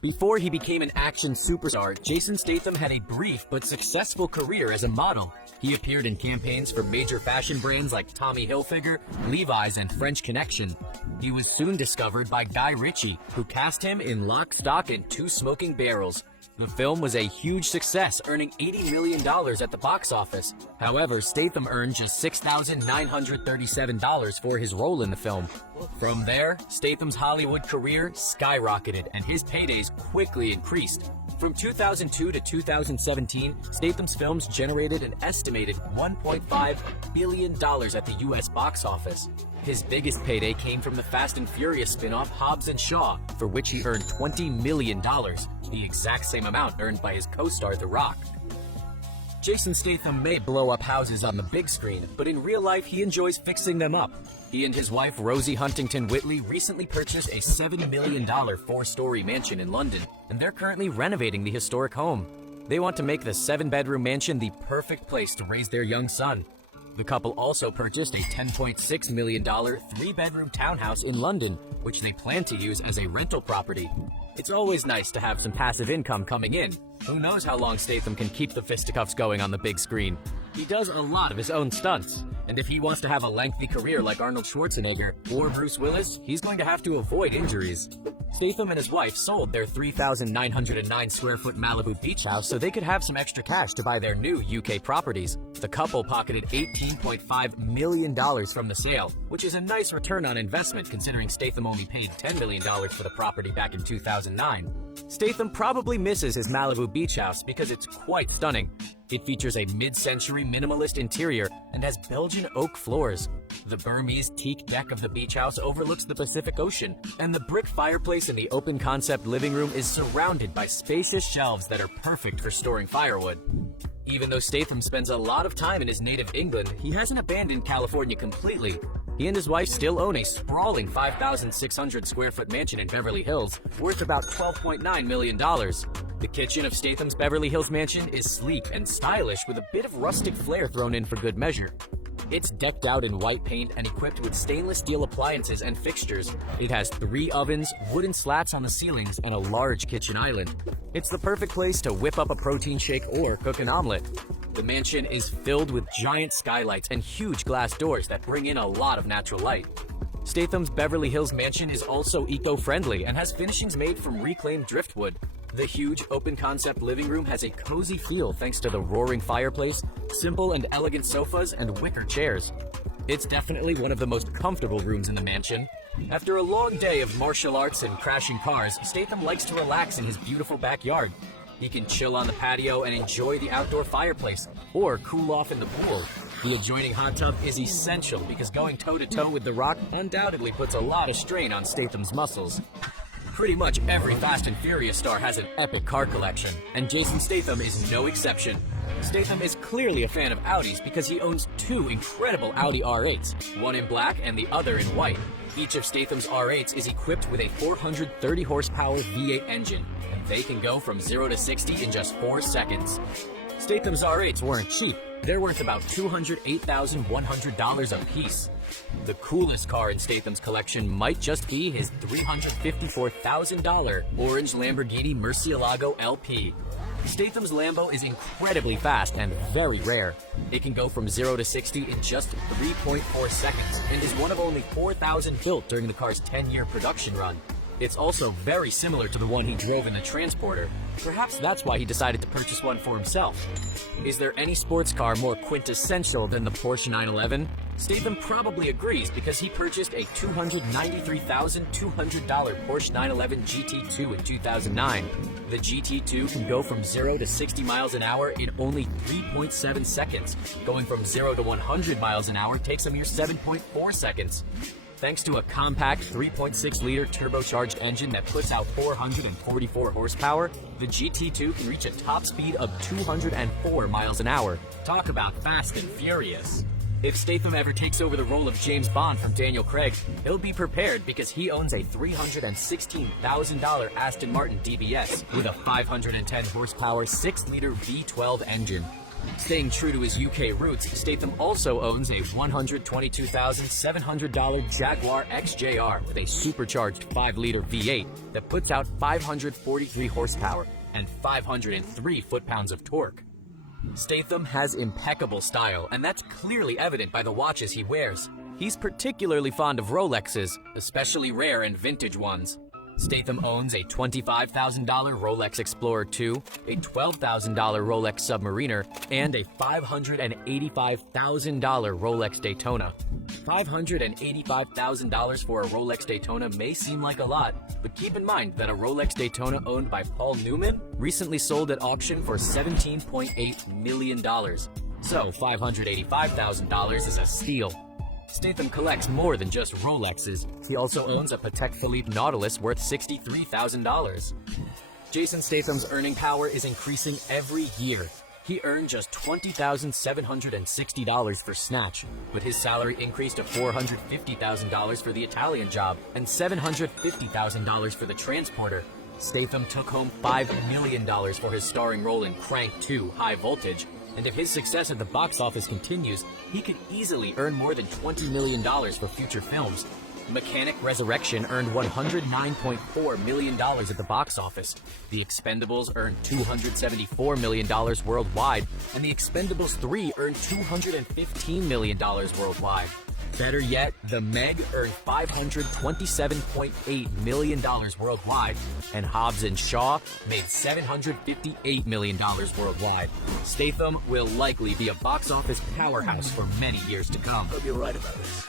Before he became an action superstar, Jason Statham had a brief but successful career as a model. He appeared in campaigns for major fashion brands like Tommy Hilfiger, Levi's, and French Connection. He was soon discovered by Guy Ritchie, who cast him in Lock, Stock, and Two Smoking Barrels. The film was a huge success, earning $80 million at the box office. However, Statham earned just $6,937 for his role in the film. From there, Statham's Hollywood career skyrocketed and his paydays quickly increased. From 2002 to 2017, Statham's films generated an estimated $1.5 billion at the US box office. His biggest payday came from the Fast and Furious spin-off Hobbs and Shaw, for which he earned $20 million, the exact same amount earned by his co-star The Rock. Jason Statham may blow up houses on the big screen, but in real life he enjoys fixing them up. He and his wife Rosie Huntington Whitley recently purchased a $7 million four-story mansion in London, and they're currently renovating the historic home. They want to make the 7-bedroom mansion the perfect place to raise their young son. The couple also purchased a $10.6 million 3-bedroom townhouse in London, which they plan to use as a rental property. It's always nice to have some passive income coming in. Who knows how long Statham can keep the fisticuffs going on the big screen. He does a lot of his own stunts, and if he wants to have a lengthy career like Arnold Schwarzenegger or Bruce Willis, he's going to have to avoid injuries. Statham and his wife sold their 3,909 square foot Malibu beach house so they could have some extra cash to buy their new UK properties. The couple pocketed $18.5 million from the sale, which is a nice return on investment considering Statham only paid $10 million for the property back in 2009. Statham probably misses his Malibu beach house because it's quite stunning. It features a mid-century minimalist interior and has Belgian oak floors. The Burmese teak deck of the beach house overlooks the Pacific Ocean, and the brick fireplace in the open-concept living room is surrounded by spacious shelves that are perfect for storing firewood. Even though Statham spends a lot of time in his native England, he hasn't abandoned California completely. He and his wife still own a sprawling 5,600 square foot mansion in Beverly Hills, worth about $12.9 million. The kitchen of Statham's Beverly Hills mansion is sleek and stylish with a bit of rustic flair thrown in for good measure. It's decked out in white paint and equipped with stainless steel appliances and fixtures. It has 3 ovens, wooden slats on the ceilings, and a large kitchen island. It's the perfect place to whip up a protein shake or cook an omelet. The mansion is filled with giant skylights and huge glass doors that bring in a lot of natural light. Statham's Beverly Hills mansion is also eco-friendly and has finishings made from reclaimed driftwood. The huge open-concept living room has a cozy feel thanks to the roaring fireplace, simple and elegant sofas, and wicker chairs. It's definitely one of the most comfortable rooms in the mansion. After a long day of martial arts and crashing cars, Statham likes to relax in his beautiful backyard. He can chill on the patio and enjoy the outdoor fireplace, or cool off in the pool. The adjoining hot tub is essential because going toe-to-toe with The Rock undoubtedly puts a lot of strain on Statham's muscles. Pretty much every Fast and Furious star has an epic car collection, and Jason Statham is no exception. Statham is clearly a fan of Audis because he owns 2 incredible Audi R8s, one in black and the other in white. Each of Statham's R8s is equipped with a 430 horsepower V8 engine, and they can go from 0 to 60 in just 4 seconds. Statham's R8s weren't cheap. They're worth about $208,100 a piece. The coolest car in Statham's collection might just be his $354,000 orange Lamborghini Murcielago LP. Statham's Lambo is incredibly fast and very rare. It can go from 0 to 60 in just 3.4 seconds and is one of only 4,000 built during the car's 10-year production run. It's also very similar to the one he drove in the Transporter. Perhaps that's why he decided to purchase one for himself. Is there any sports car more quintessential than the Porsche 911? Statham probably agrees because he purchased a $293,200 Porsche 911 GT2 in 2009. The GT2 can go from 0 to 60 miles an hour in only 3.7 seconds. Going from 0 to 100 miles an hour takes a mere 7.4 seconds. Thanks to a compact 3.6-liter turbocharged engine that puts out 444 horsepower, the GT2 can reach a top speed of 204 miles an hour. Talk about fast and furious. If Statham ever takes over the role of James Bond from Daniel Craig, he'll be prepared because he owns a $316,000 Aston Martin DBS with a 510 horsepower 6-liter V12 engine. Staying true to his UK roots, Statham also owns a $122,700 Jaguar XJR with a supercharged 5-liter V8 that puts out 543 horsepower and 503 foot-pounds of torque. Statham has impeccable style, and that's clearly evident by the watches he wears. He's particularly fond of Rolexes, especially rare and vintage ones. Statham owns a $25,000 Rolex Explorer 2, a $12,000 Rolex Submariner, and a $585,000 Rolex Daytona. $585,000 for a Rolex Daytona may seem like a lot, but keep in mind that a Rolex Daytona owned by Paul Newman recently sold at auction for $17.8 million. So $585,000 is a steal. Statham collects more than just Rolexes. He also owns a Patek Philippe Nautilus worth $63,000. Jason Statham's earning power is increasing every year. He earned just $20,760 for Snatch, but his salary increased to $450,000 for the Italian Job and $750,000 for the Transporter. Statham took home $5 million for his starring role in Crank 2: High Voltage, and if his success at the box office continues, he could easily earn more than $20 million for future films. Mechanic Resurrection earned $109.4 million at the box office. The Expendables earned $274 million worldwide, and The Expendables 3 earned $215 million worldwide. Better yet, The Meg earned $527.8 million worldwide, and Hobbs & Shaw made $758 million worldwide. Statham will likely be a box office powerhouse for many years to come. Hope you're right about this.